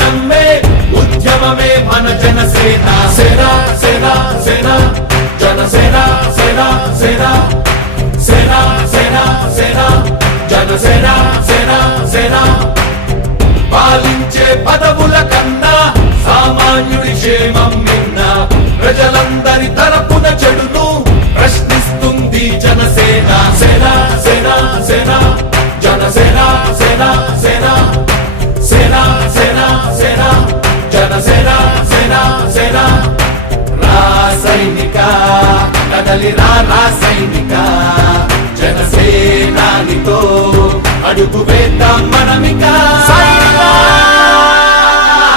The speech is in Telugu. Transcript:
నమ్మే ఉద్యమమే మన జనసేన సేన సేన సేన జనసేన సేన సేన సేన సేన సేన జనసేన సేన సేన పాలించే పదవుల కన్నా సామాన్యుడి క్షేమం నిన్న ప్రజలందరి తరపున చెడును ప్రశ్నిస్తుంది జనసేన సేన సేన సేన జనసేన సేన సేన సేన సేన సేన జనసేన సేన సేన రాసైనిక కదలి రాసైనిక జనసేనానితో అడుగు వేద్దాం మనమి